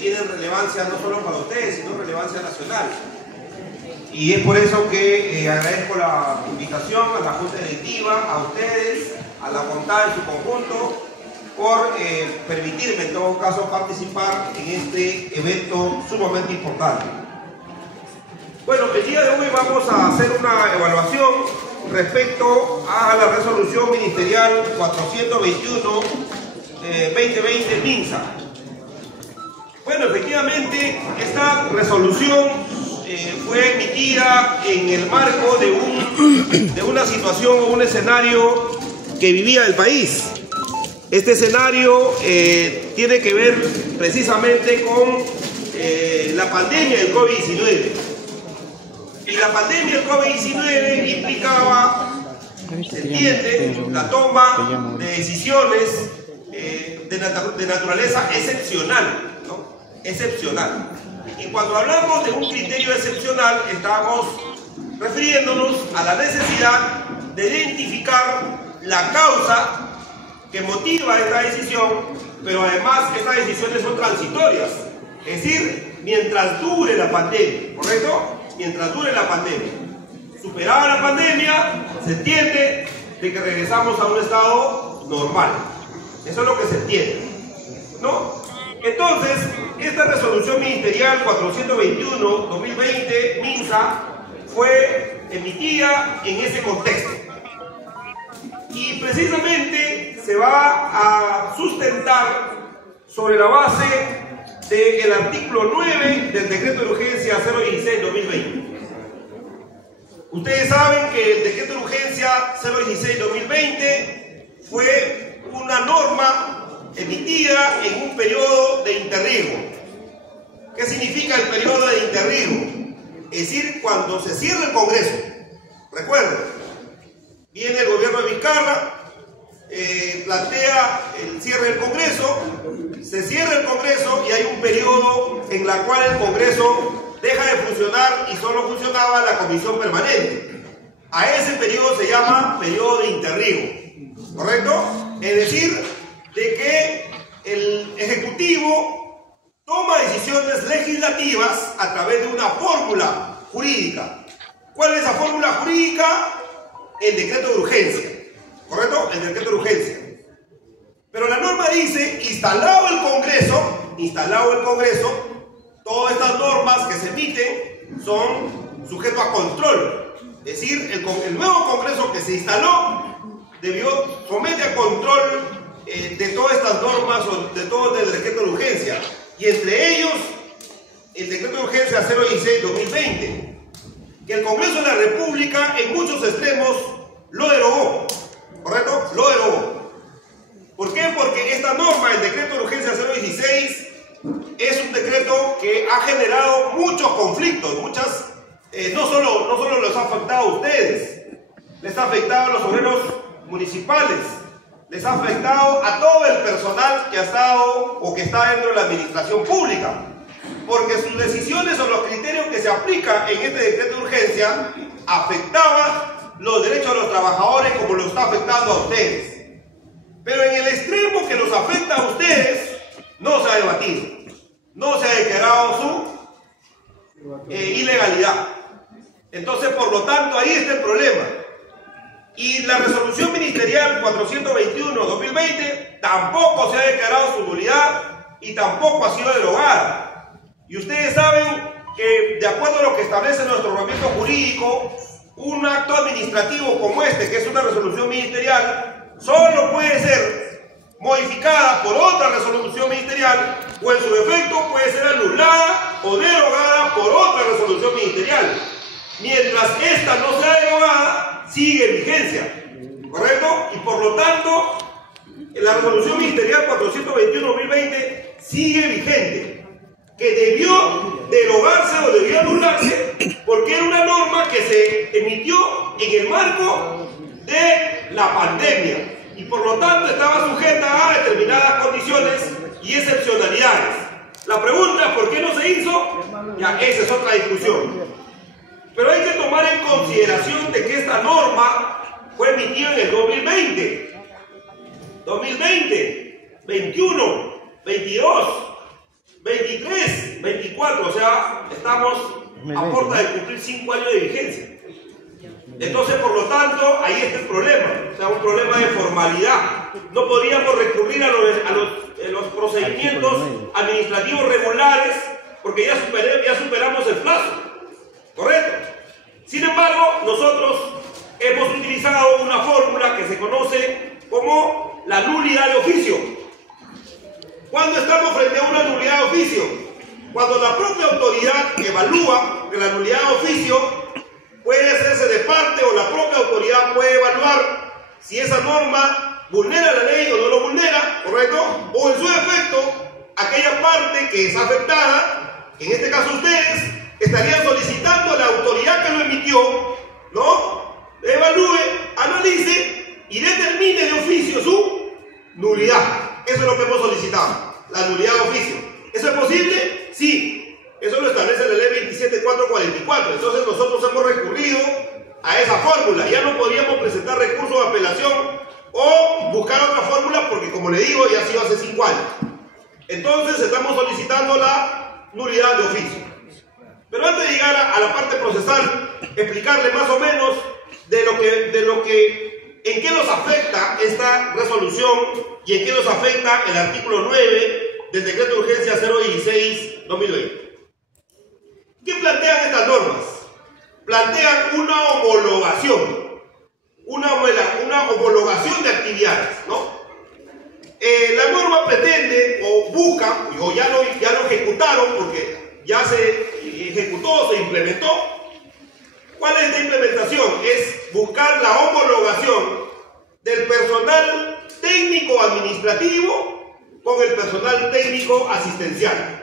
tienen relevancia no solo para ustedes, sino relevancia nacional. Y es por eso que agradezco la invitación a la Junta Directiva, a ustedes, a la Junta en su conjunto, por permitirme en todo caso participar en este evento sumamente importante. Bueno, el día de hoy vamos a hacer una evaluación respecto a la resolución ministerial 421-2020 MINSA. Bueno, efectivamente, esta resolución fue emitida en el marco de una situación o un escenario que vivía el país. Este escenario tiene que ver precisamente con la pandemia del COVID-19. Y la pandemia del COVID-19 implicaba, se entiende, la toma de decisiones de naturaleza excepcional, ¿no? Excepcional. Y cuando hablamos de un criterio excepcional, estamos refiriéndonos a la necesidad de identificar la causa que motiva esta decisión, pero además estas decisiones son transitorias, es decir, mientras dure la pandemia, ¿correcto? Mientras dure la pandemia. Superada la pandemia, se entiende de que regresamos a un estado normal. Eso es lo que se entiende, ¿no? Entonces, esta resolución ministerial 421-2020 MINSA fue emitida en ese contexto. Y precisamente se va a sustentar sobre la base del artículo 9 del decreto de urgencia 016-2020. Ustedes saben que el decreto de urgencia 016-2020 fue una norma emitida en un periodo de interregno. ¿Qué significa el periodo de interregno? Es decir, cuando se cierra el Congreso. Recuerden, viene el gobierno de Vizcarra, plantea el cierre del Congreso, se cierra el Congreso y hay un periodo en el cual el Congreso deja de funcionar y solo funcionaba la comisión permanente. A ese periodo se llama periodo de interregno, ¿correcto? Es decir, de que el Ejecutivo toma decisiones legislativas a través de una fórmula jurídica. ¿Cuál es esa fórmula jurídica? El decreto de urgencia, ¿correcto? El decreto de urgencia. Pero la norma dice, instalado el Congreso, todas estas normas que se emiten son sujetos a control. Es decir, el nuevo Congreso que se instaló somete a control de todas estas normas o de todo el decreto de urgencia, y entre ellos el decreto de urgencia 016-2020, que el Congreso de la República en muchos extremos lo derogó, ¿correcto? Lo derogó. ¿Por qué? Porque esta norma, el decreto de urgencia 016, es un decreto que ha generado muchos conflictos, no solo les ha afectado a ustedes, les ha afectado a los obreros municipales, les ha afectado a todo el personal que ha estado o que está dentro de la administración pública, porque sus decisiones o los criterios que se aplican en este decreto de urgencia afectaban los derechos de los trabajadores como lo está afectando a ustedes. Pero en el extremo que los afecta a ustedes, no se ha debatido, no se ha declarado su ilegalidad. Entonces, por lo tanto, ahí está el problema. Y la resolución ministerial 421-2020 tampoco se ha declarado su nulidad y tampoco ha sido derogada. Y ustedes saben que, de acuerdo a lo que establece nuestro ordenamiento jurídico, un acto administrativo como este, que es una resolución ministerial, solo puede ser modificada por otra resolución ministerial, o en su defecto puede ser anulada o derogada por otra resolución ministerial. Mientras esta no sea derogada, sigue en vigencia, ¿correcto? Y por lo tanto, la resolución ministerial 421-2020 sigue vigente, que debió derogarse o debió anularse porque era una norma que se emitió en el marco de la pandemia y por lo tanto estaba sujeta a determinadas condiciones y excepcionalidades. La pregunta es ¿por qué no se hizo? Ya, esa es otra discusión. Pero hay que tomar en consideración de que esta norma fue emitida en el 2020, 21, 22, 23 23, 24, o sea, estamos a puerta de cumplir 5 años de vigencia. Entonces, por lo tanto, ahí está el problema, o sea, un problema de formalidad. No podríamos recurrir a los procedimientos administrativos regulares porque ya superamos el plazo, ¿correcto? Sin embargo, nosotros hemos utilizado una fórmula que se conoce como la nulidad de oficio. ¿Cuándo estamos frente a una nulidad de oficio? Cuando la propia autoridad evalúa que la nulidad de oficio puede hacerse de parte, o la propia autoridad puede evaluar si esa norma vulnera la ley o no lo vulnera, ¿correcto? O en su efecto, aquella parte que es afectada, en este caso ustedes, estarían solicitando a la autoridad que lo emitió, ¿no? Evalúe, analice y determine de oficio su nulidad. Eso es lo que hemos solicitado, la nulidad de oficio. ¿Eso es posible? Sí. Eso lo establece la ley 27444. Entonces nosotros hemos recurrido a esa fórmula. Ya no podríamos presentar recurso de apelación o buscar otra fórmula porque, como le digo, ya ha sido hace 5 años. Entonces estamos solicitando la nulidad de oficio. Pero antes de llegar a la parte procesal, explicarle más o menos en qué nos afecta esta resolución y en qué nos afecta el artículo 9 del decreto de urgencia 016/2020. ¿Qué plantean estas normas? Plantean una homologación, una homologación de actividades, ¿no? La norma pretende o busca, o ya lo ejecutaron porque ya se ejecutó, se implementó. ¿Cuál es la implementación? Es buscar la homologación del personal técnico administrativo con el personal técnico asistencial.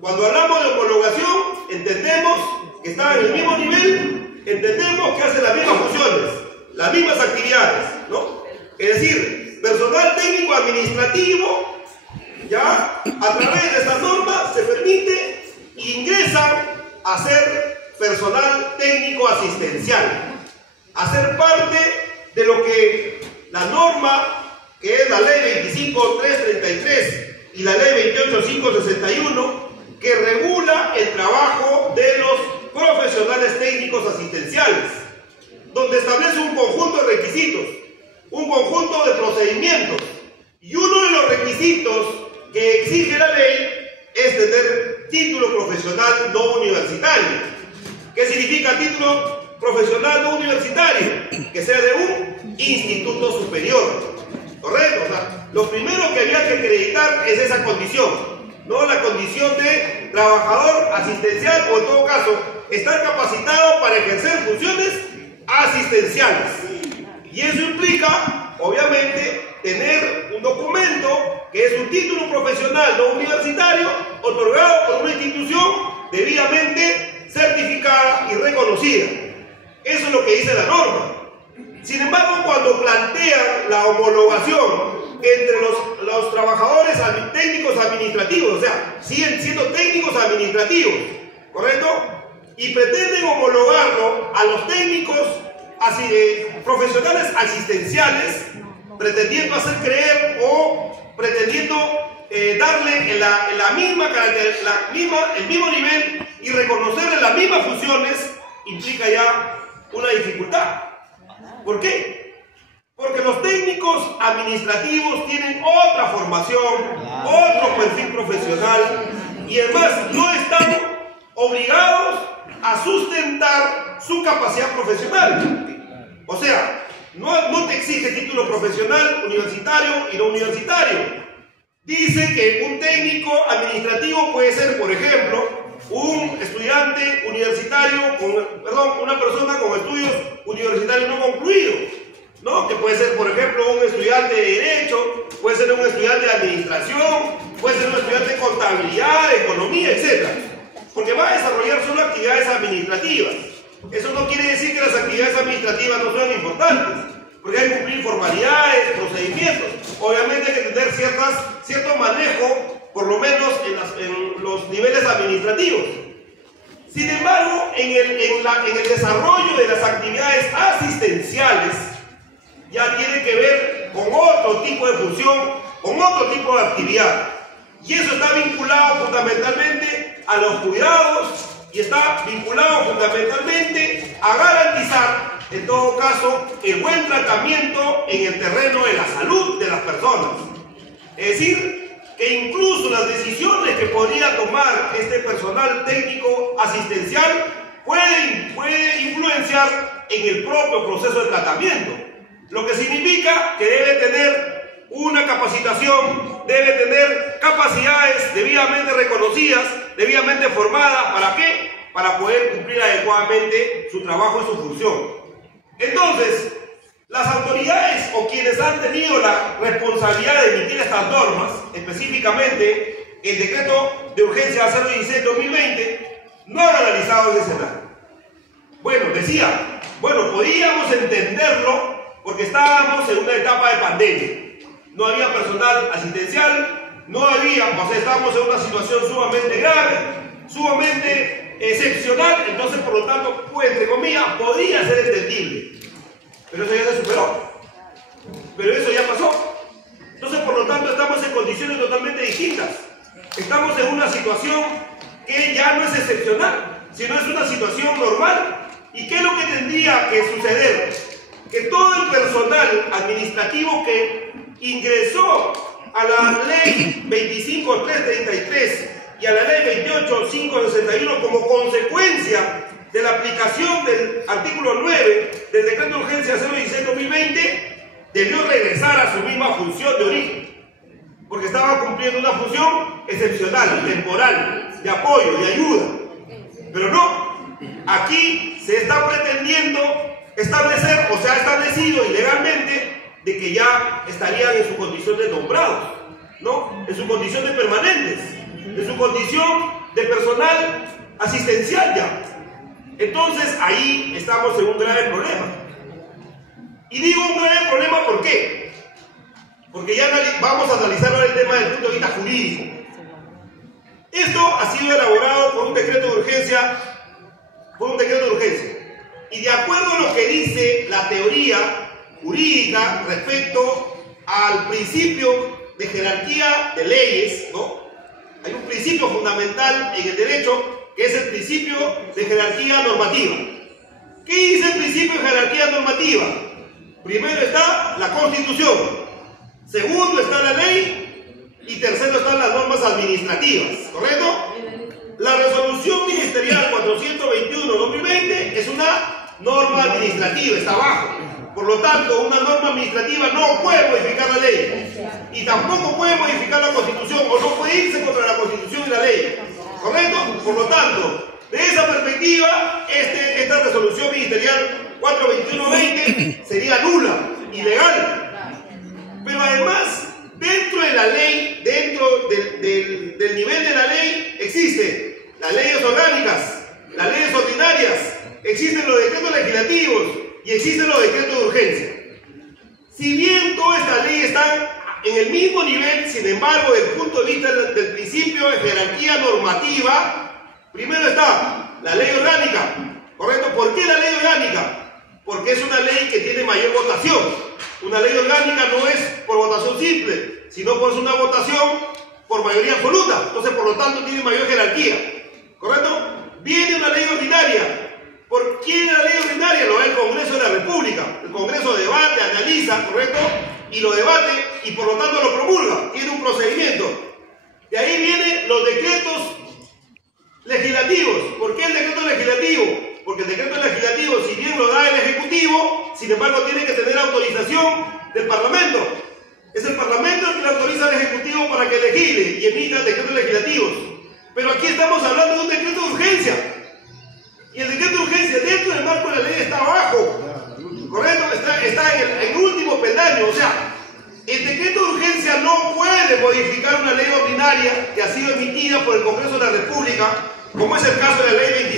Cuando hablamos de homologación, entendemos que están en el mismo nivel, entendemos que hacen las mismas funciones, las mismas actividades, ¿no? Es decir, personal técnico administrativo, ya, a través de estas normas se permite, ingresan a ser personal técnico asistencial, a ser parte de lo que la norma, que es la ley 25333 y la ley 28561, que regula el trabajo de los profesionales técnicos asistenciales, donde establece un conjunto de requisitos, un conjunto de procedimientos, y uno de los requisitos que exige la ley es tener título profesional no universitario. ¿Qué significa título profesional no universitario? Que sea de un instituto superior, ¿correcto? O sea, lo primero que había que acreditar es esa condición, no la condición de trabajador asistencial, o en todo caso, estar capacitado para ejercer funciones asistenciales. Y eso implica, obviamente, tener un documento que es un título profesional no universitario otorgado por una institución debidamente certificada y reconocida. Eso es lo que dice la norma. Sin embargo, cuando plantean la homologación entre los trabajadores técnicos administrativos, o sea, siguen siendo técnicos administrativos, ¿correcto? Y pretenden homologarlo a los técnicos profesionales asistenciales, pretendiendo hacer creer o pretendiendo darle el mismo nivel y reconocerle las mismas funciones, implica ya una dificultad. ¿Por qué? Porque los técnicos administrativos tienen otra formación, otro perfil profesional, y además no están obligados a sustentar su capacidad profesional. O sea, no te exige título profesional universitario y no universitario. Dice que un técnico administrativo puede ser, por ejemplo, un estudiante universitario, una persona con estudios universitarios no concluidos, ¿no? Que puede ser, por ejemplo, un estudiante de Derecho, puede ser un estudiante de Administración, puede ser un estudiante de Contabilidad, de Economía, etc. Porque va a desarrollar solo actividades administrativas. Eso no quiere decir que las actividades administrativas no sean importantes, porque hay que cumplir formalidades, procedimientos. Obviamente hay que tener cierto manejo, por lo menos en los niveles administrativos. Sin embargo, en el desarrollo de las actividades asistenciales, ya tiene que ver con otro tipo de función, con otro tipo de actividad. Y eso está vinculado fundamentalmente a los cuidados y está vinculado fundamentalmente a garantizar, en todo caso, el buen tratamiento en el terreno de la salud de las personas. Es decir, que incluso las decisiones que podría tomar este personal técnico asistencial puede influenciar en el propio proceso de tratamiento, lo que significa que debe tener una capacitación, debe tener capacidades debidamente reconocidas, debidamente formadas. ¿Para qué? Para poder cumplir adecuadamente su trabajo y su función. Entonces, las autoridades o quienes han tenido la responsabilidad de emitir estas normas, específicamente el decreto de urgencia 016-2020, no han analizado ese escenario. Bueno, decía, podíamos entenderlo porque estábamos en una etapa de pandemia. No había personal asistencial, estábamos en una situación sumamente grave, sumamente excepcional, entonces por lo tanto, entre comillas, podría ser entendible. Pero eso ya se superó. Pero eso ya pasó. Entonces, por lo tanto, estamos en condiciones totalmente distintas. Estamos en una situación que ya no es excepcional, sino es una situación normal. ¿Y qué es lo que tendría que suceder? Que todo el personal administrativo que ingresó a la ley 25.333 y a la ley 28.561 como consecuencia de la aplicación del artículo 9 del decreto de urgencia 016-2020, debió regresar a su misma función de origen, porque estaba cumpliendo una función excepcional, temporal, de apoyo, de ayuda. Pero no, aquí se está pretendiendo establecer, o se ha establecido ilegalmente, de que ya estarían en su condición de nombrados, ¿no? En su condición de permanentes, en su condición de personal asistencial ya. Entonces ahí estamos en un grave problema. Y digo un grave problema, ¿por qué? Porque ya vamos a analizar ahora el tema del punto de vista jurídico. Esto ha sido elaborado por un decreto de urgencia, y de acuerdo a lo que dice la teoría jurídica respecto al principio de jerarquía de leyes, ¿no? Hay un principio fundamental en el derecho que es el principio de jerarquía normativa. ¿Qué dice el principio de jerarquía normativa? Primero está la Constitución, segundo está la ley y tercero están las normas administrativas, ¿correcto? La resolución ministerial 421-2020 es una norma administrativa, está abajo. Por lo tanto, una norma administrativa no puede modificar la ley y tampoco puede modificar la Constitución, o no puede irse contra la Constitución y la ley, ¿correcto? Por lo tanto, de esa perspectiva, esta resolución ministerial 421-20 sería nula, ilegal. Pero además, dentro de la ley, dentro del nivel de la ley, existen las leyes orgánicas, las leyes ordinarias, existen los decretos legislativos y existen los decretos de urgencia. Si bien todas estas leyes están en el mismo nivel, sin embargo, desde el punto de vista del principio de jerarquía normativa, primero está la ley orgánica, ¿correcto? ¿Por qué la ley orgánica? Porque es una ley que tiene mayor votación. Una ley orgánica no es por votación simple, sino por una votación por mayoría absoluta. Entonces, por lo tanto, tiene mayor jerarquía, ¿correcto? Viene una ley ordinaria. ¿Por quién es la ley ordinaria? Lo es el Congreso de la República. El Congreso debate, analiza, ¿correcto? Y lo debate y por lo tanto lo promulga. Tiene un procedimiento. De ahí vienen los decretos legislativos. ¿Por qué el decreto legislativo? Porque el decreto legislativo, si bien lo da el Ejecutivo, sin embargo tiene que tener autorización del Parlamento. Es el Parlamento el que le autoriza al Ejecutivo para que legisle y emita decretos legislativos. Pero aquí estamos hablando de un decreto de urgencia. Y el decreto de urgencia dentro del marco de la ley está abajo, ¿correcto? Está en el último peldaño. O sea, el decreto de urgencia no puede modificar una ley ordinaria que ha sido emitida por el Congreso de la República, como es el caso de la ley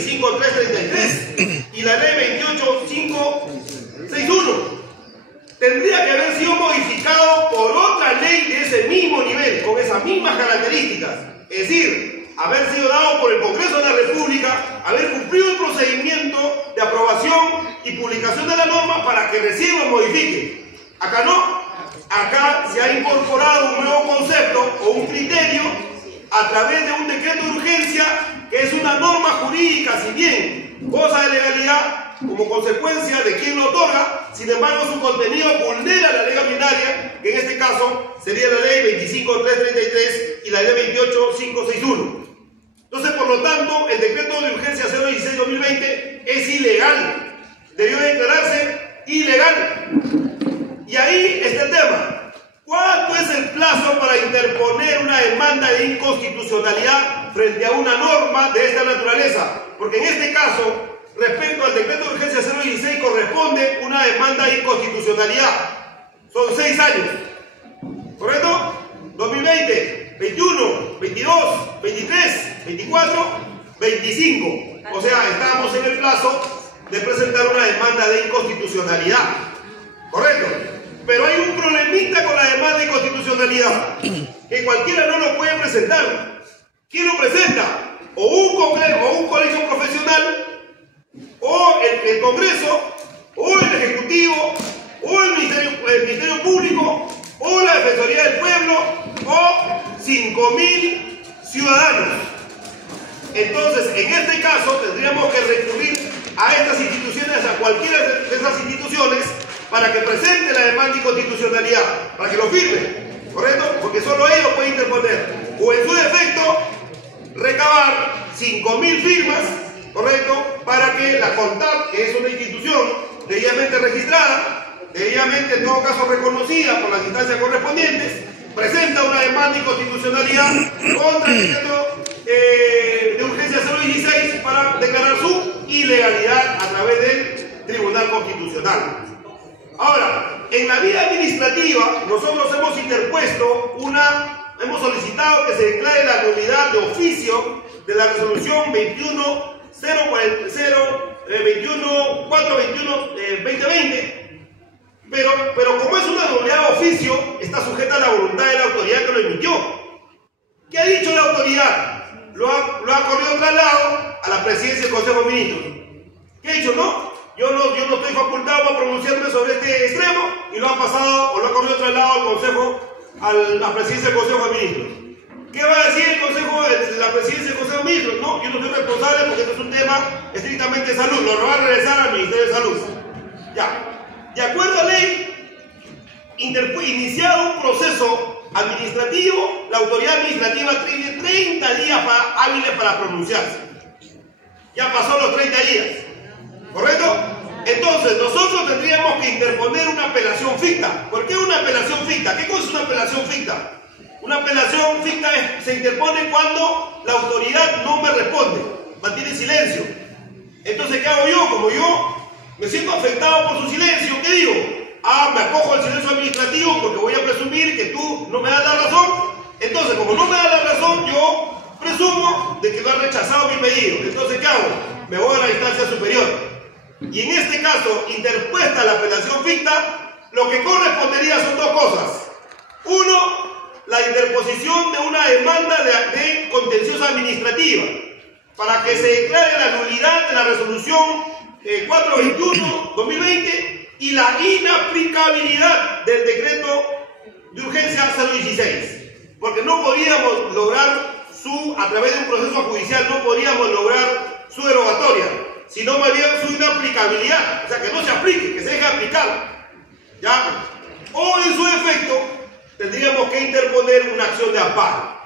25.333 y la ley 28.561. Tendría que haber sido modificado por otra ley de ese mismo nivel, con esas mismas características. Es decir, haber sido dado por el Congreso de la República, haber cumplido el procedimiento de aprobación y publicación de la norma para que recién lo modifique. Acá no. Acá se ha incorporado un nuevo concepto o un criterio a través de un decreto de urgencia que es una norma jurídica, si bien goza de legalidad como consecuencia de quien lo otorga, sin embargo su contenido vulnera la ley ordinaria, que en este caso sería la ley 25.333 y la ley 28.561. Entonces, por lo tanto, el decreto de urgencia 016-2020 es ilegal, debió declararse ilegal. Y ahí está el tema. ¿Cuánto es el plazo para interponer una demanda de inconstitucionalidad frente a una norma de esta naturaleza? Porque en este caso, respecto al decreto de urgencia 016, corresponde una demanda de inconstitucionalidad. Son 6 años. ¿Correcto? 2020, 21, 22, 23, 24, 25. O sea, estamos en el plazo de presentar una demanda de inconstitucionalidad. ¿Correcto? Pero hay un problemita con la demanda de inconstitucionalidad, que cualquiera no lo puede presentar. ¿Quién lo presenta? O un congreso, o un colegio profesional, o el Congreso, o el Ejecutivo, o el Ministerio Público, o la Defensoría del Pueblo, o 5.000 ciudadanos. Entonces, en este caso, tendríamos que recurrir a estas instituciones, a cualquiera de esas instituciones, para que presente la demanda de inconstitucionalidad, para que lo firme, ¿correcto? Porque solo ellos pueden interponer, o en su defecto, recabar 5.000 firmas, ¿correcto? Para que la CONTAP, que es una institución debidamente registrada, debidamente en todo caso reconocida por las instancias correspondientes, presenta una demanda de inconstitucionalidad contra el decreto de urgencia 016 para declarar su ilegalidad a través del Tribunal Constitucional. Ahora, en la vía administrativa, nosotros hemos interpuesto hemos solicitado que se declare la nulidad de oficio de la resolución 21.421-2020, pero como es una nulidad de oficio, está sujeta a la voluntad de la autoridad que lo emitió. ¿Qué ha dicho la autoridad? Lo ha corrido traslado a la presidencia del Consejo de Ministros. ¿Qué ha dicho? No, yo no estoy facultado para pronunciarme sobre este extremo, y lo ha pasado o lo ha corrido traslado al Consejo, a la presidencia del Consejo de Ministros. ¿Qué va a decir la presidencia del Consejo de Ministros? No, yo no soy responsable porque esto es un tema estrictamente de salud, lo va a regresar al Ministerio de Salud. Ya. De acuerdo a ley, iniciado un proceso administrativo, la autoridad administrativa tiene 30 días hábiles para pronunciarse. Ya pasó los 30 días, ¿correcto? Entonces, nosotros tendríamos que interponer una apelación ficta. ¿Por qué una apelación ficta? ¿Qué cosa es una apelación ficta? Una apelación ficta se interpone cuando la autoridad no me responde, mantiene silencio. Entonces, ¿qué hago yo? Como yo me siento afectado por su silencio, ¿qué digo? Me acojo al silencio administrativo porque voy a presumir que tú no me das la razón. Entonces, como no me das la razón, yo presumo de que tú has rechazado mi pedido. Entonces, ¿qué hago? Me voy a la instancia superior. Y en este caso, interpuesta la apelación ficta, lo que correspondería son dos cosas. Uno, la interposición de una demanda de contenciosa administrativa para que se declare la nulidad de la resolución 421-2020 y la inaplicabilidad del decreto de urgencia 016. Porque no podíamos lograr a través de un proceso judicial, no podíamos lograr su derogatoria, sino más bien su inaplicabilidad. O sea, que no se aplique, que se deje aplicar. ¿Ya? O en su defecto, tendríamos que interponer una acción de amparo.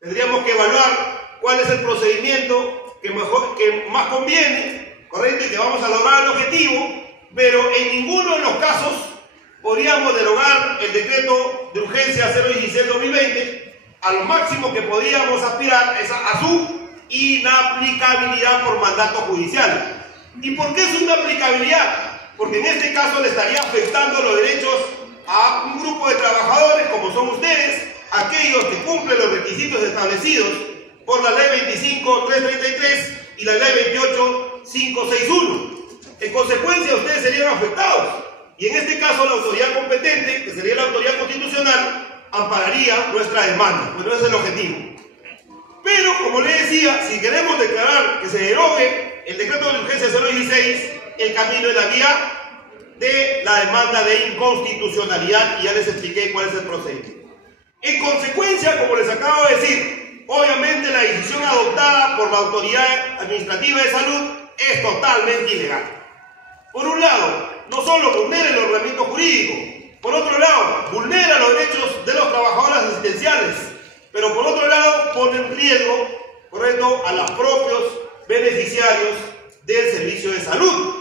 Tendríamos que evaluar cuál es el procedimiento que más conviene, correcto, y que vamos a lograr el objetivo, pero en ninguno de los casos podríamos derogar el decreto de urgencia 016-2020. A lo máximo que podríamos aspirar es a su inaplicabilidad por mandato judicial. ¿Y por qué su inaplicabilidad? Porque en este caso le estaría afectando los derechos a un grupo de trabajadores como son ustedes, aquellos que cumplen los requisitos establecidos por la ley 25.333 y la ley 28.561. En consecuencia, ustedes serían afectados. Y en este caso, la autoridad competente, que sería la autoridad constitucional, ampararía nuestra demanda. Bueno, ese es el objetivo. Pero, como le decía, si queremos declarar que se derogue el decreto de urgencia 016, el camino es la vía de la demanda de inconstitucionalidad, y ya les expliqué cuál es el procedimiento. En consecuencia, como les acabo de decir, obviamente la decisión adoptada por la Autoridad Administrativa de Salud es totalmente ilegal. Por un lado, no solo vulnera el ordenamiento jurídico, por otro lado, vulnera los derechos de los trabajadores asistenciales, pero por otro lado, pone en riesgo, correcto, a los propios beneficiarios del servicio de salud,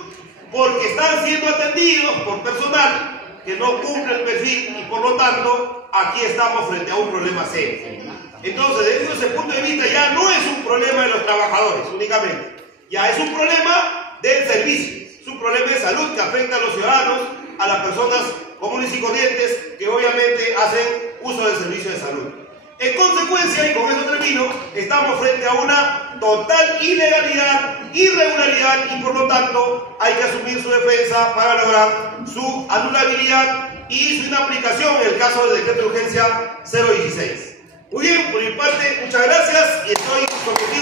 porque están siendo atendidos por personal que no cumple el perfil y por lo tanto aquí estamos frente a un problema serio. Entonces, desde ese punto de vista ya no es un problema de los trabajadores únicamente, ya es un problema del servicio, es un problema de salud que afecta a los ciudadanos, a las personas comunes y corrientes que obviamente hacen uso del servicio de salud. En consecuencia, y con esto termino, estamos frente a una total ilegalidad, irregularidad y por lo tanto hay que asumir su defensa para lograr su anulabilidad y su inaplicación en el caso del decreto de urgencia 016. Muy bien, por mi parte, muchas gracias y estoy comprometido.